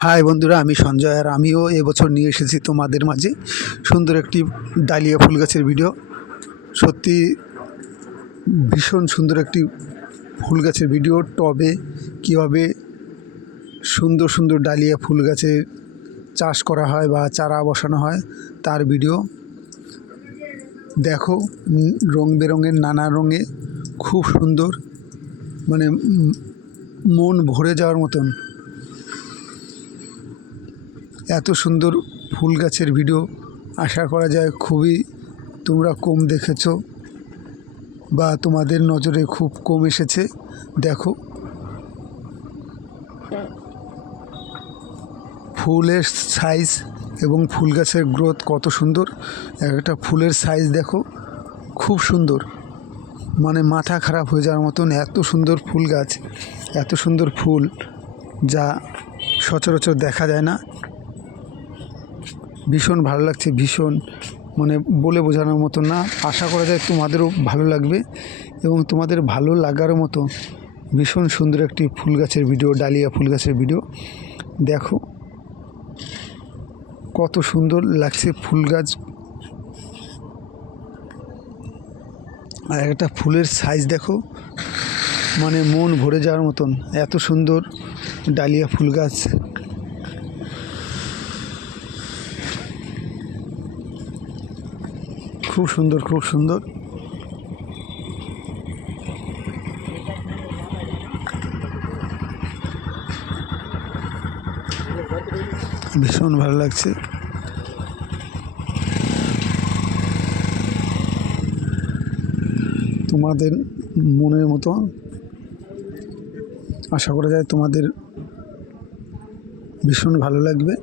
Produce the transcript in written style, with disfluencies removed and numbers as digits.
High বন্ধুরা, আমি সঞ্জয় আর আমিও এবছর নিয়ে এসেছি তোমাদের মাঝে সুন্দর একটি ডালিয়া ফুল গাছের ভিডিও। সত্যি ভীষণ সুন্দর একটি ফুল গাছের ভিডিও। টবে কীভাবে সুন্দর সুন্দর ডালিয়া ফুল গাছের চাষ করা হয় বা চারা বসানো হয় তার ভিডিও দেখো। রং বেরঙের নানা রঙে খুব সুন্দর, মানে মন ভরে যাওয়ার মতন এত সুন্দর ফুল গাছের ভিডিও আশা করা যায় খুবই তোমরা কম দেখেছো বা তোমাদের নজরে খুব কম এসেছে। দেখো ফুলের সাইজ এবং ফুল গাছের গ্রোথ কত সুন্দর। একটা ফুলের সাইজ দেখো, খুব সুন্দর, মানে মাথা খারাপ হয়ে যাওয়ার মতন এত সুন্দর ফুল গাছ, এত সুন্দর ফুল যা সচরাচর দেখা যায় না। ভীষণ ভালো লাগছে, ভীষণ, মানে বলে বোঝানোর মতো না। আশা করা যায় তোমাদেরও ভালো লাগবে এবং তোমাদের ভালো লাগার মতো ভীষণ সুন্দর একটি ফুল গাছের ভিডিও, ডালিয়া ফুল গাছের ভিডিও। দেখো কত সুন্দর লাগছে ফুল গাছ, আর একটা ফুলের সাইজ দেখো, মানে মন ভরে যাওয়ার মতন এত সুন্দর ডালিয়া ফুল গাছ। খুব সুন্দর, খুব সুন্দর। ভীষণ ভালো লাগছে। তোমাদের মনের মতো আশা করা যায় তোমাদের ভীষণ ভালো লাগবে।